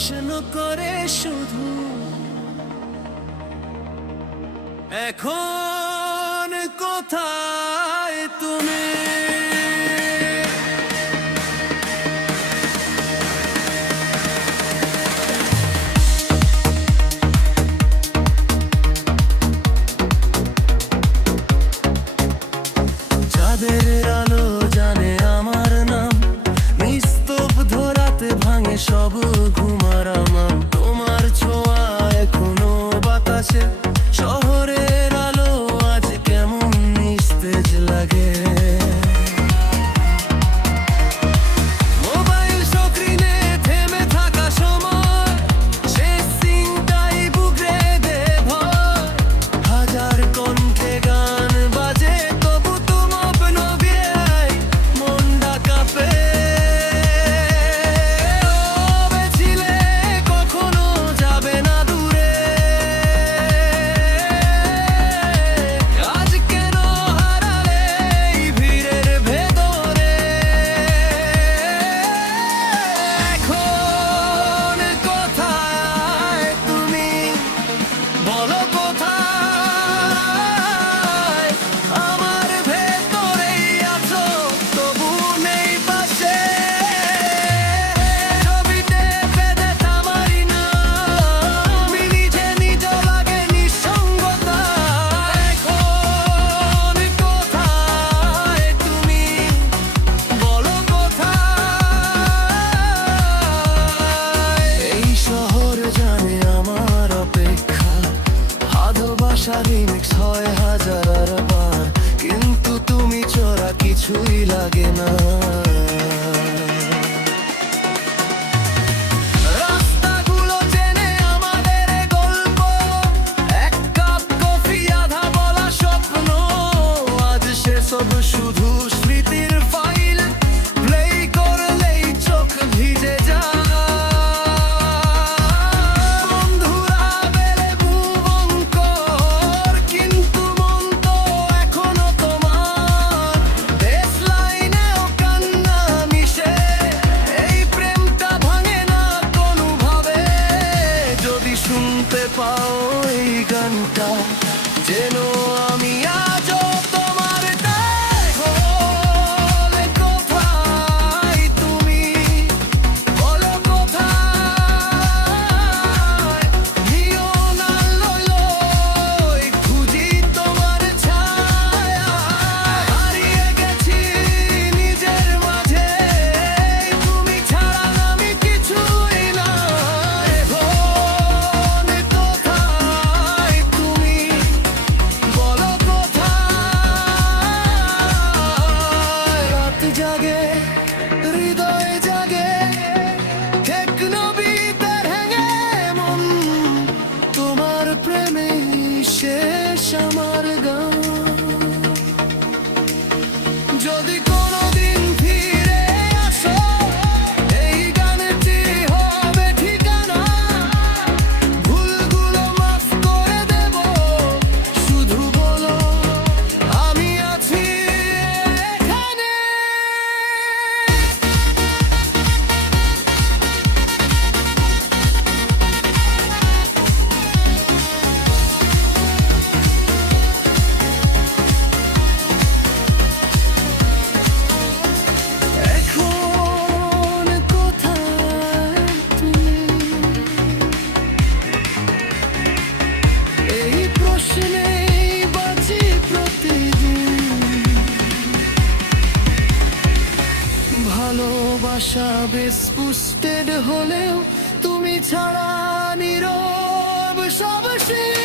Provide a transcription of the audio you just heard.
প্রশ্ন করে শুধু এখন কোথায় তুমি? চাঁদের আলো জানে আমার নাম, নিস্তব্ধ রাতে ভাঙে সব ঘুমার আমার। তোমার ছোঁয়া এখনো বাতাসে, শহরের আলো আজ কেমন নিস্তেজ লাগে। মোবাইল স্ক্রিনে থেমে থাকা সময়, শেষ সিনটাই বুকে দে ভয়। হাজার কণ্ঠে গান বাজে, তবু তুম আপনো বিয়াই মনটা কাঁপে। ছিলে কখনো যাবে না দূরে, আজ কেন হারালে এই ভিড়ের ভেতরে? এখন কোথায় তুমি? বলো কোথায়? আমার ভেতরেই আছো, তবু নেই পাশে। ছবিতে বেঁধে থামারি না, আমি নিজে নিজ লাগে নিঃসঙ্গতা। এখন কোথায় তুমি? বলো কোথায়? এই শহর জানে আমার অপেক্ষা, ভালোবাসা রিমিক্স হয় হাজার বার, কিন্তু তুমি চোরা কিছুই লাগে না। রাস্তাগুলো চেনে আমাদের গল্প, এক কাপ কফি আধা বলা স্বপ্ন, আজ সেসব শুধু স্মৃতির ফাইল। প্লে করলেই চোখ ভিজে যায়। বন্ধুরা বেলে ভুবঙ্কর, কিন্তু মন তো এখনো তোমার। দেশ লাইনেও কান্না মিশে, এই প্রেমটা ভাঙে না কোনোভাবে। যদি শুনতে পাও এই গানটা, যেন আমি আজও তোমার। তাহলে কোথায় তুমি? বলো কোথায়? নিয়ন আলোয় খুঁজি তোমার ছায়া। হারিয়ে গেছি নিজের মাঝে, তুমি ছাড়া আমি কিছুই না। এখন কোথায় তুমি? বলো কোথায়? রাত জাগে, হৃদয় জাগে, টেকনোবিতে ভেঙে মন। তোমার প্রেমে শেষ আমার গান। যদি কোনোদিন ফিরে আসো, এই গানটি হবে ঠিকানা। ভুলগুলো মাফ করে দেব, শুধু বলো আমি আছি এখানে। এখন কোথায় তুমি? এই প্রশ্নেই বাঁচি প্রতিদিন। ভালোবাসা বেশ পুস্টেড হলেও, তুমি ছাড়া নীরব সব শেষ।